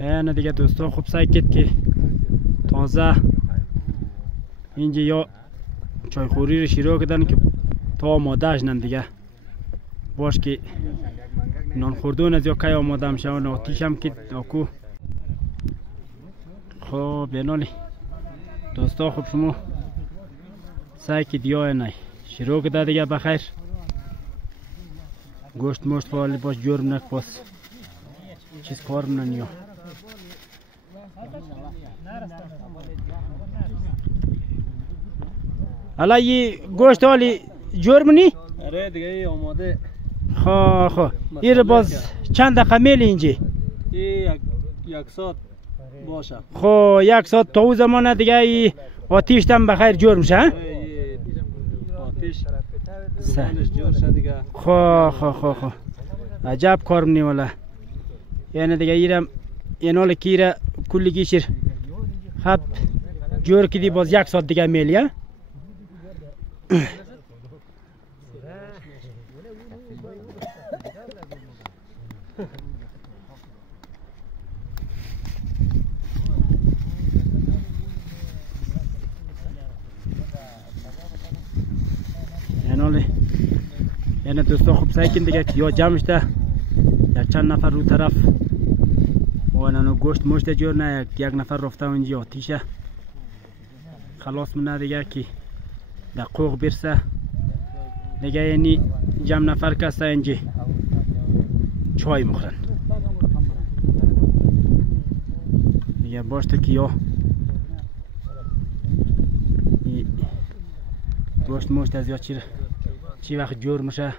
نه دیگه دوستان خوب سعی کرد که تازه اینجا یا چایخوری رو شروع کردن که تا آماده شدن دیگه باش که نان خوردون از یا که آماده میشه و آتیش هم که آکو. خب بینالی دوستا خوب شما سعی که دیای نای شروع کرده دیگه بخیر گوشت مشت فعالی باش جرم نک باس چیز کار منن حالا یه گوشت حالی جرم نی؟ آره دیگه ای آماده. خواه این باز چند دقیقه میلی اینجا؟ یک ساعت باشه. خب یک ساعت تا او زمان دیگه ای آتیش تم بخیر جرم شه؟ آتیش جور شه دیگه. خب عجب کار منی والا. یعنی دیگه ایرم اینال کیره کلی گیشیر خب جور کدی باز یک ساعت دیگه میلی ها؟ یعنی دوستان خوب سعی کن دیگه که یا جمع شده یک چند نفر رو طرف و اینو گوشت مشت جور نه یک نفر رفته اونجا آتیشه خلاص منه دیگه که در قوق برسه دیگه یعنی جمع نفر کسته اینجا چای مخورن دیگه باشته که یا گوشت مشت از یا چی وقت جور میشه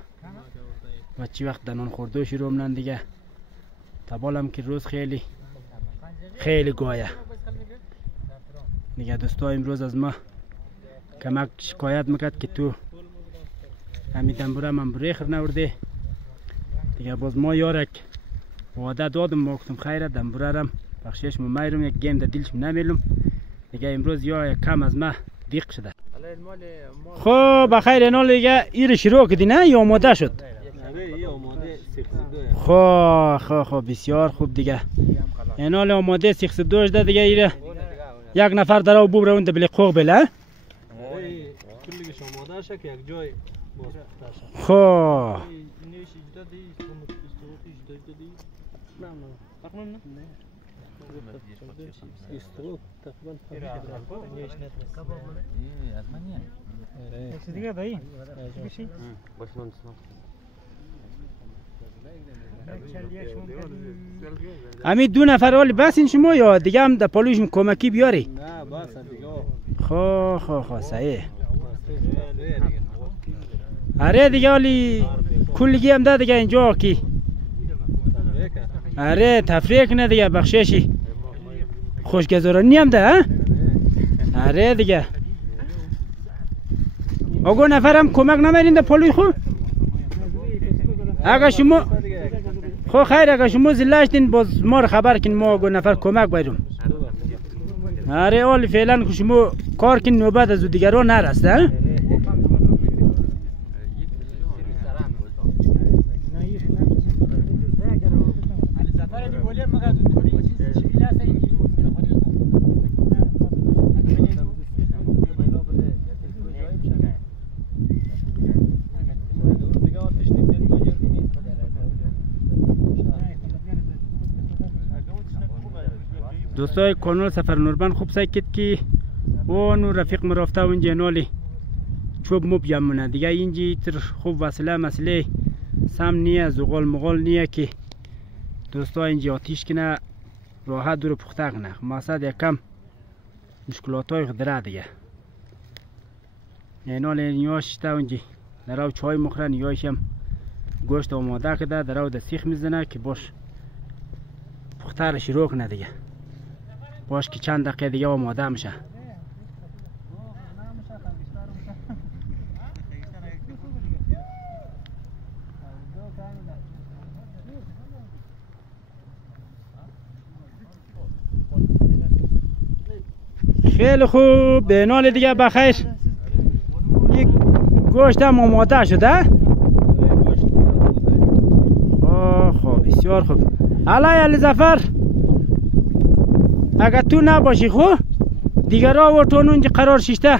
و چی وقت دنان خورده شروع منن دیگه تبالم که روز خیلی گویه دیگه دوستا امروز از ما کمک شکایت میکرد که تو همی دنبوره من بریخر نورده دیگه باز ما یارک وعده دادم ما گفتم خیره دنبوره رم بخشش میرم یک گیم در دلش نمیلم دیگه امروز یا کم از ما دیق شده. خب بخیر اینال دیگه ایره شروع کردی نه یا آماده شد؟ خب بسیار خوب دیگه اینال آماده 602 شده دیگه ایره یک نفر در او ببره اون بلی قوق بله کلیش آماده شه که یک جای خب امی دو نفر ولی بس این شما یا دیگه هم در پالوش کمکی بیاری؟ نه بس دیگه. خب صحیح. آره دیگه ولی کلگی هم ده دیگه اینجا کی آره تفریق نه دیگه بخششی خوشگذرانی هم ده ها؟ آره دیگه آگو نفرم کمک نمیرین در پالوی خود؟ اگه شما خو خیر اگه شما زلاشتین باز ما رو خبر کن ما آگو نفر کمک بیرون آره اولی فعلا که شما کار کن نوبت از دیگران نرسته دوستای کانال سفر نوربن خوب سعی کرد که اون رفیق مرافته اونجا نالی چوب موب جمعونه دیگه اینجا تر خوب وصله مسئله سم نیه زغال مغال نیه که دوستای اینجا آتیش کنه راحت دور پخته کنه مقصد یکم مشکلات های خدره دیگه نالی نیاش تا اونجا در او چای مخوره نیاش هم گوشت آماده کده در او در سیخ میزنه که باش پخته را شروع کنه دیگه باش که چند دقیقه دیگه آماده میشه خیلی خوب به نال دیگه بخیر یک گوشت هم آماده شده خب بسیار خوب علای علی زفر اگر تو نباشی خو دیگرها و تون اونجا قرار شیشته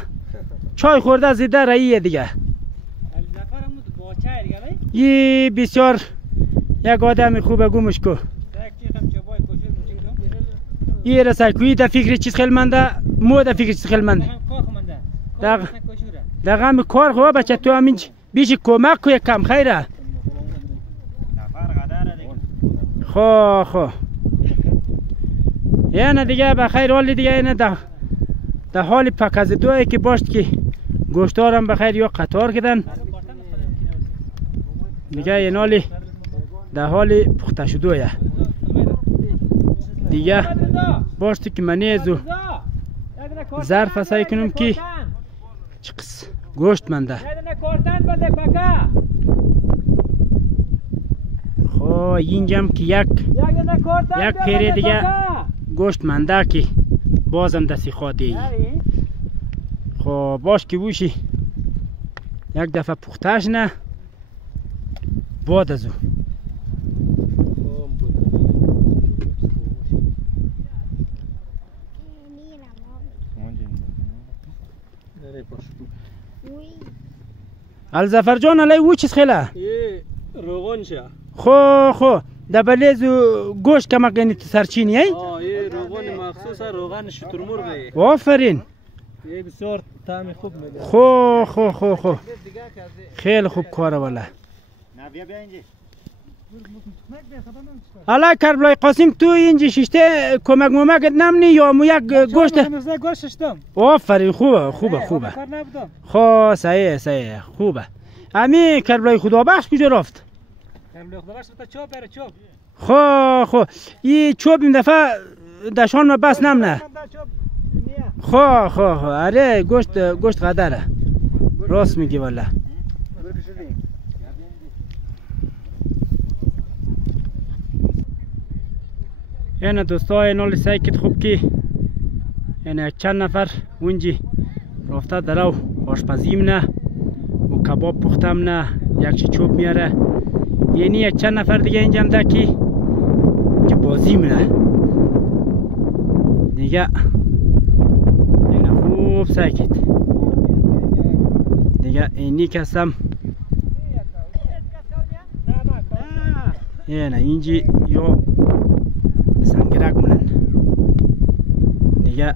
چای خورده زیده راییه دیگه. یه بسیار یک آدم خوبه گمش کو. یه رسایکویی در فکر چیز خیلی منده مو در فکر چیز خیلی منده در غم کار خواه بچه تو همین بیشی کمک کو یک کم خیره خو یعنی دیگه بخیر حالی دیگه اینه در حال پکز دوه که باشد که گوشتارم بخیر یا قطار کردن دیگه این حالی در حال پخته شدوه دیگه باشد که منی ازو ظرف سعی کنم که چقس گوشت منده خو اینجام که یک پیره دیگه گوشت منده که بازم دستی خواهده خو باش که بوشی یک دفعه پختهش نه باد ازو الزفر جان علی او چیز خیله روغن شه خو دبلیزو گوشت کمک یعنی سرچینی ای؟ یه روغن مخصوص روغن شترمرغ آفرین یه بسیار طعم خوب میده خو خیلی خوب کاره والا حالا کربلای قاسم تو اینجا شیشته کمک ممکت نمنی یا مو یک گوشت آفرین خوبه خو صحیح خوبه امی کربلای خدا بخش کجا رفت؟ کربلای خدا بخش تا چوب بره چوب خو این چوب این دفعه دشان ما بس نمنه خو اره گوشت قدره راست میگی والا یعنی دوستای نالی سعی کت خوب که یعنی چند نفر اونجی رفته درو آشپزیم نه و کباب پختم نه یک چوب میاره یعنی یک چند نفر دیگه اینجا ده که اینجا بازی نه دیگه یعنی خوب سعی کت دیگه اینی کسم یعنی اینجی یا سنگرک منن دیگه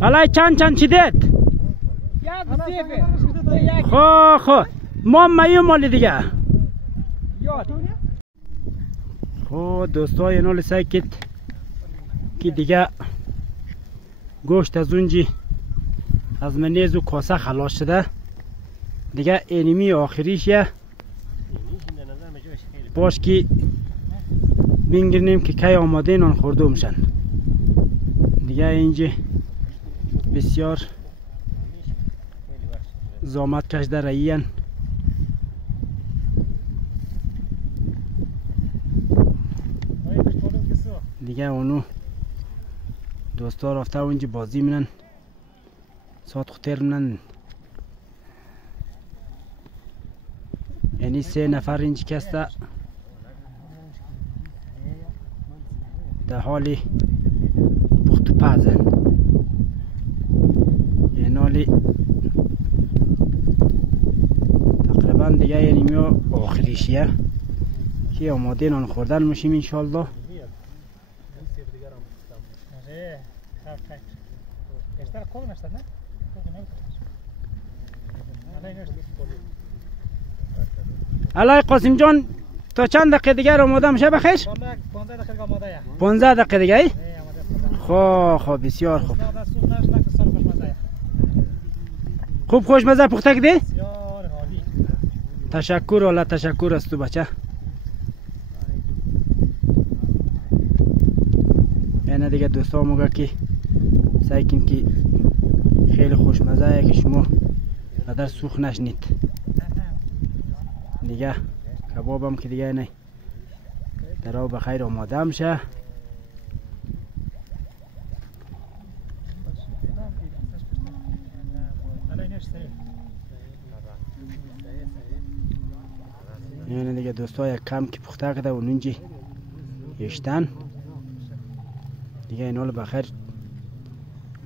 حالا چند چی دید؟ خو ما مایو مالی دیگه خو دوستای نال سعی کت که دیگه گوشت از اونجی از منیز و کاسه خلاص شده دیگه اینمی آخریشه باش که بینگرنیم که کی آماده نان خورده میشن دیگه اینجی بسیار زامت کش در رایین دیگه اونو دوستا رفته اونجا بازی منن ساعت خطر منن یعنی 3 نفر اینجا کسته در حال پخت و پزن یعنی حالی تقریبا دیگه یعنی میو آخریشیه که آماده نان خوردن میشیم انشالله علای قاسم جان تا چند دقیقه دیگر آماده میشه بخیر؟ 15 دقیقه آماده 15 دقیقه دیگه ای؟ خوب بسیار خوب خوب خوشمزه پخته کردی؟ تشکر والا تشکر از تو بچه یعنی دیگه دوستا موگه که سعی کن که خیلی خوشمزه که شما قدر سوخ نشنید دیگه کبابم که دیگه نه درا بخیر آماده میشه. یعنی دیگه دوستا یک کم که پخته کرده و نونجی یشتن دیگه اینا رو بخیر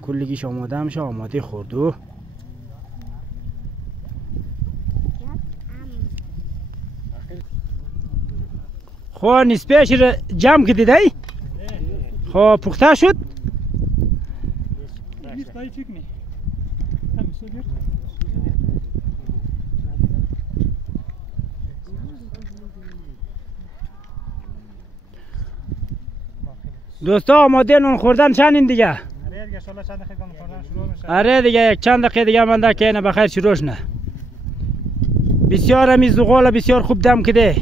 کلگیش آماده میشه، آماده خوردو. خب نسبهش رو جمع کردید ای؟ خب پخته شد؟ دوستا آماده نون خوردن چندین دیگه؟ آره دیگه یک چند دقیقه دیگه منده که اینه بخیر شروع شنه. بسیار همی زغال بسیار خوب دم کده.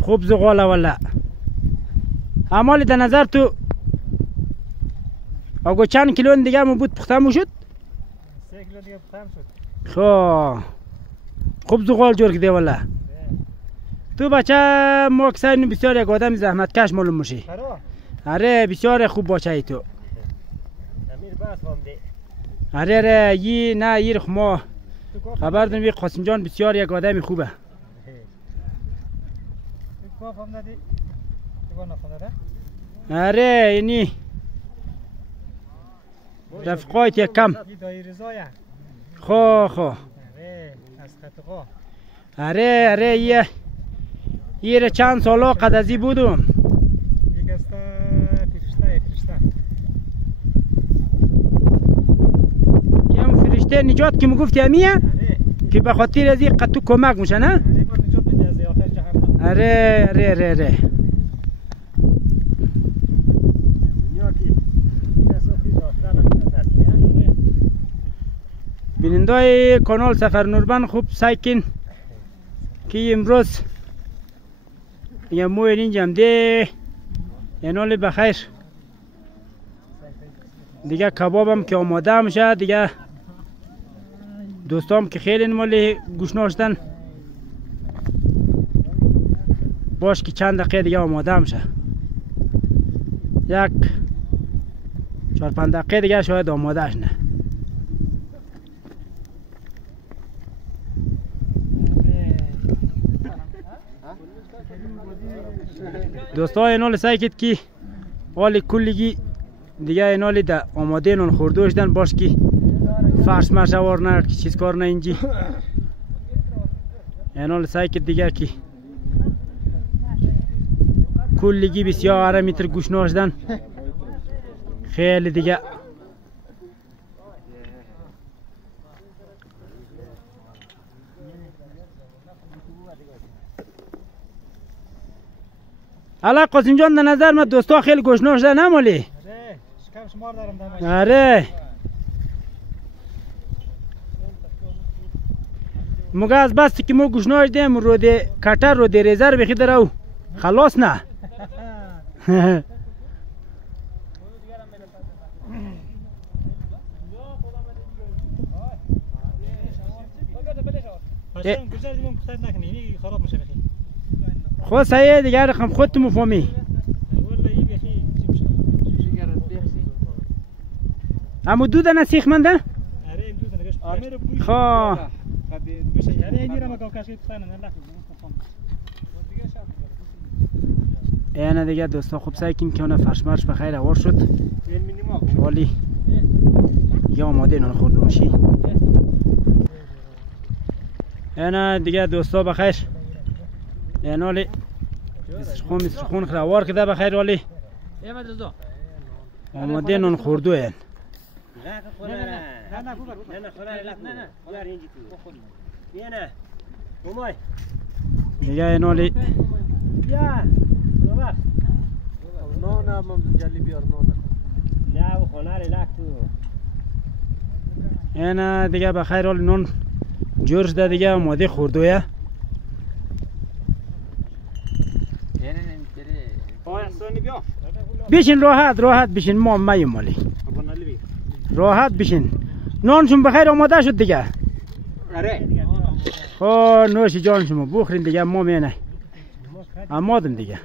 خوب زغاله والا. اما در نظر تو اگه چند کیلو دیگه مو بود پخته مو شد؟ 3 کیلو دیگه پخته شد. خب خوب زغال جور کده والا. تو بچه ما کسای بسیار یک آدم زحمتکش معلوم میشی. آره بسیار خوب باشه ای تو. آره یی نه یی ما خبر دارم قاسم جان بسیار یک آدم خوبه. آره اینی رفقایت یک کم. خو آره یه چند سالا قدازی بودم. یه فرشته نجات که مگفتی همیه که به خاطر از این قطو کمک میشه نه؟ آره بینندای کانال سفر نوربن خوب سایکین که امروز یه موی اینجام ده اینالی بخیر دیگه کبابم که آماده میشه دیگه. دوستام که خیلی مالی گوشناشتن باش که چند دقیقه دیگه آماده میشه. یک 4-5 دقیقه دیگه شاید آماده شنه. دوستا اینال سعی کد که حال کلگی دیگه اینالی ده آماده نون خوردوش دن باش که فرش مرشوار نه چیز کار نه اینجی. اینال سعی کد دیگه که کلگی بسیار آرامیتر گوشناش دن خیلی دیگه حالا قاسم جان در نظر من دوستا خیلی گوشناش ده نمالی؟ شکم شمار دارم دمش. آره مگه از بستی که ما گوشناش دیم رو ده کتر رو ده ریزر بخی درو خلاص نه. خود سایه دیگه رقم خودت مفهمی. اما دو دانه سیخ منده؟ خواه اینه دیگه دوستا خوب سعی کنیم که اونه فرش مرش بخیر اوار شد شوالی دیگه آماده نان خورده میشی. اینه دیگه دوستا بخیر اینه حالی مسترخون خوار کده بخیر والی آماده نان خورده این دیگه اینه حالی اینه دیگه بخیر حالی نان جور شده دیگه آماده خورده بشین راحت بشین ما مایم مالی راحت بشین. نانشون بخیر آماده شد دیگه. آره خب نوش جان شما بخورین دیگه ما مینه آمادم دیگه.